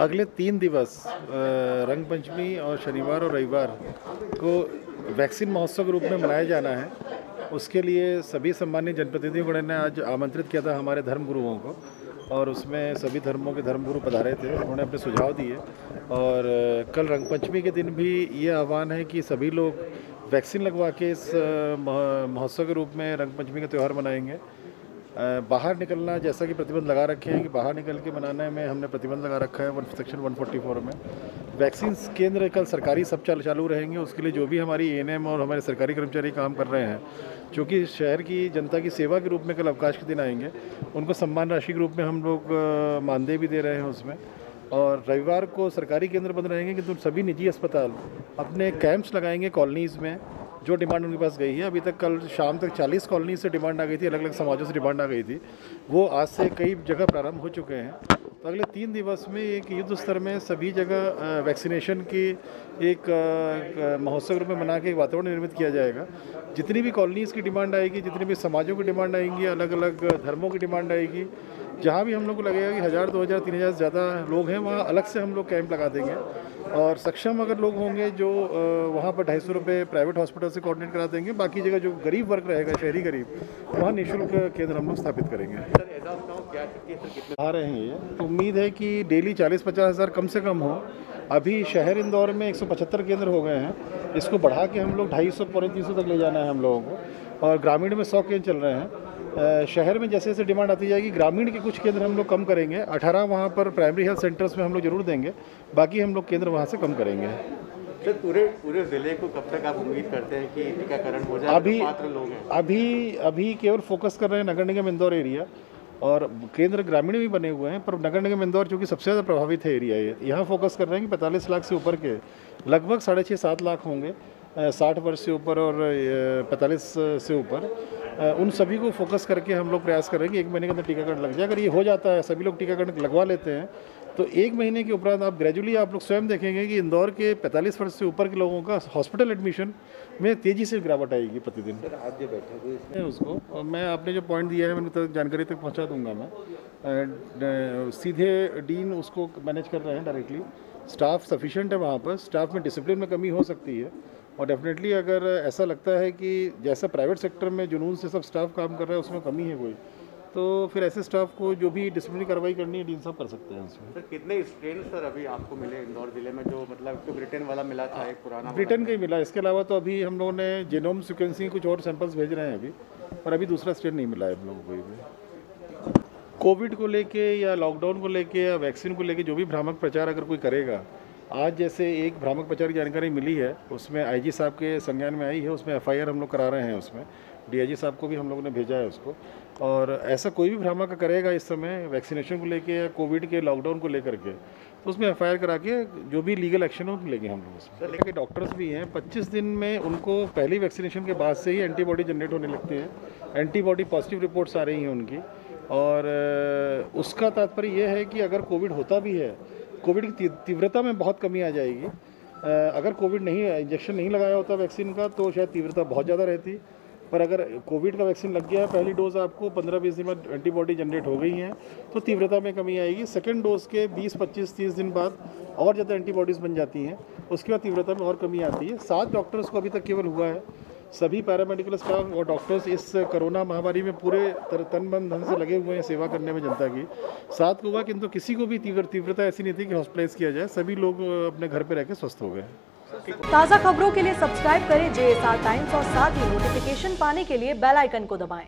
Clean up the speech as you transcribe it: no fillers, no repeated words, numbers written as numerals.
अगले 3 दिवस रंगपंचमी और शनिवार और रविवार को वैक्सीन महोत्सव के रूप में मनाया जाना है। उसके लिए सभी सम्मानित जनप्रतिनिधियों ने आज आमंत्रित किया था हमारे धर्मगुरुओं को, और उसमें सभी धर्मों के धर्मगुरु पधारे थे। उन्होंने अपने सुझाव दिए, और कल रंगपंचमी के दिन भी ये आह्वान है कि सभी लोग वैक्सीन लगवा के इस महोत्सव के रूप में रंगपंचमी का त्यौहार मनाएंगे। बाहर निकलना जैसा कि प्रतिबंध लगा रखे हैं कि बाहर निकल के मनाने में हमने प्रतिबंध लगा रखा है सेक्शन 144 में। वैक्सीन केंद्र कल सरकारी सब चालू रहेंगे। उसके लिए जो भी हमारी एएनएम और हमारे सरकारी कर्मचारी काम कर रहे हैं, जो कि शहर की जनता की सेवा के रूप में कल अवकाश के दिन आएंगे, उनको सम्मान राशि के रूप में हम लोग मानदेय भी दे रहे हैं उसमें। और रविवार को सरकारी केंद्र बंद रहेंगे, किंतु सभी निजी अस्पताल अपने कैंप्स लगाएंगे कॉलोनीज़ में। जो डिमांड उनके पास गई है, अभी तक कल शाम तक 40 कॉलोनी से डिमांड आ गई थी, अलग अलग समाजों से डिमांड आ गई थी, वो आज से कई जगह प्रारंभ हो चुके हैं। तो अगले 3 दिवस में एक युद्ध स्तर में सभी जगह वैक्सीनेशन की एक महोत्सव रूप में मना के एक वातावरण निर्मित किया जाएगा। जितनी भी कॉलोनीज़ की डिमांड आएगी, जितनी भी समाजों की डिमांड आएंगी, अलग अलग धर्मों की डिमांड आएगी, जहाँ भी हम लोग को लगेगा कि 1000, 2000, 3000 से ज़्यादा लोग हैं, वहाँ अलग से हम लोग कैंप लगा देंगे। और सक्षम अगर लोग होंगे जो वहाँ पर 250 रुपये प्राइवेट हॉस्पिटल से कोऑर्डिनेट करा देंगे। बाकी जगह जो गरीब वर्ग रहेगा, शहरी गरीब, वहाँ निःशुल्क केंद्र हम लोग स्थापित करेंगे। आ रहे हैं ये, तो उम्मीद है कि डेली 40-50 हज़ार कम से कम हो। अभी शहर इंदौर में 175 केंद्र हो गए हैं, इसको बढ़ा के हम लोग 250-350 तक ले जाना है हम लोगों को। और ग्रामीण में 100 केंद्र चल रहे हैं। शहर में जैसे जैसे डिमांड आती जाएगी, ग्रामीण के कुछ केंद्र हम लोग कम करेंगे। 18 वहाँ पर प्राइमरी हेल्थ सेंटर्स में हम लोग जरूर देंगे, बाकी हम लोग केंद्र वहाँ से कम करेंगे। सर, पूरे जिले को कब तक आप उम्मीद करते हैं कि टीकाकरण हो जाए? पात्र लोग हैं अभी केवल फोकस कर रहे हैं नगर निगम इंदौर एरिया, और केंद्र ग्रामीण भी बने हुए हैं, पर नगर निगम इंदौर चूँकि सबसे ज़्यादा प्रभावित है एरिया ये, यहाँ फोकस कर रहे हैं कि 45 लाख से ऊपर के लगभग 6.5-7 लाख होंगे, 60 वर्ष से ऊपर और 45 से ऊपर, उन सभी को फोकस करके हम लोग प्रयास करेंगे 1 महीने के अंदर टीकाकरण लग जाए। अगर ये हो जाता है, सभी लोग टीकाकरण लगवा लेते हैं, तो 1 महीने के उपरांत आप ग्रेजुअली आप लोग स्वयं देखेंगे कि इंदौर के 45 वर्ष से ऊपर के लोगों का हॉस्पिटल एडमिशन में तेज़ी से गिरावट आएगी प्रतिदिन। सर, आज जो बैठे हुए उसको, और मैं आपने जो पॉइंट दिया है मैंने तक जानकारी तक पहुंचा दूंगा। मैं सीधे डीन उसको मैनेज कर रहे हैं डायरेक्टली। स्टाफ सफिशिएंट है वहाँ पर, स्टाफ में डिसिप्लिन में कमी हो सकती है, और डेफिनेटली अगर ऐसा लगता है कि जैसा प्राइवेट सेक्टर में जुनून से सब स्टाफ काम कर रहा है उसमें कमी है कोई, तो फिर ऐसे स्टाफ को जो भी डिसिप्लिनरी कार्रवाई करनी है डीन साहब कर सकते हैं उसमें। सर, कितने स्ट्रेन सर अभी आपको मिले इंदौर जिले में? जो मतलब तो ब्रिटेन वाला मिला था, एक पुराना ब्रिटेन का ही मिला। इसके अलावा तो अभी हम लोगों ने जीनोम सीक्वेंसिंग कुछ और सैंपल्स भेज रहे हैं अभी, और अभी दूसरा स्ट्रेन नहीं मिला है हम लोगों को भी। कोविड को लेके या लॉकडाउन को लेके या वैक्सीन को लेके जो भी भ्रामक प्रचार अगर कोई करेगा, आज जैसे एक भ्रामक प्रचार की जानकारी मिली है, उसमें आईजी साहब के संज्ञान में आई है, उसमें एफआईआर हम लोग करा रहे हैं। उसमें डीआईजी साहब को भी हम लोगों ने भेजा है उसको। और ऐसा कोई भी भ्रामक करेगा इस समय वैक्सीनेशन को लेके या कोविड के लॉकडाउन को लेकर के, तो उसमें एफआईआर करा के जो भी लीगल एक्शन हो लेंगे हम लोग उसमें। लेकिन डॉक्टर्स भी हैं, 25 दिन में उनको पहली वैक्सीनेशन के बाद से ही एंटीबॉडी जनरेट होने लगती है, एंटीबॉडी पॉजिटिव रिपोर्ट्स आ रही हैं उनकी। और उसका तात्पर्य यह है कि अगर कोविड होता भी है, कोविड की तीव्रता में बहुत कमी आ जाएगी। अगर कोविड नहीं, इंजेक्शन नहीं लगाया होता वैक्सीन का, तो शायद तीव्रता बहुत ज़्यादा रहती। पर अगर कोविड का वैक्सीन लग गया है, पहली डोज आपको 15-20 दिन बाद एंटीबॉडी जनरेट हो गई हैं, तो तीव्रता में कमी आएगी। सेकंड डोज के 20-25-30 दिन बाद और ज़्यादा एंटीबॉडीज़ बन जाती हैं, उसके बाद तीव्रता में और कमी आती है। 7 डॉक्टर्स को अभी तक केवल हुआ है। सभी पैरामेडिकल स्टाफ और डॉक्टर्स इस कोरोना महामारी में पूरे तन मन धन से लगे हुए हैं सेवा करने में जनता की। 7 को हुआ, किंतु किसी को भी तीव्रता ऐसी नहीं थी कि हॉस्पिटलाइज किया जाए। सभी लोग अपने घर पर रह के स्वस्थ हो गए। ताज़ा खबरों के लिए सब्सक्राइब करें JSR टाइम्स और साथ ही नोटिफिकेशन पाने के लिए बेल आइकन को दबाएं।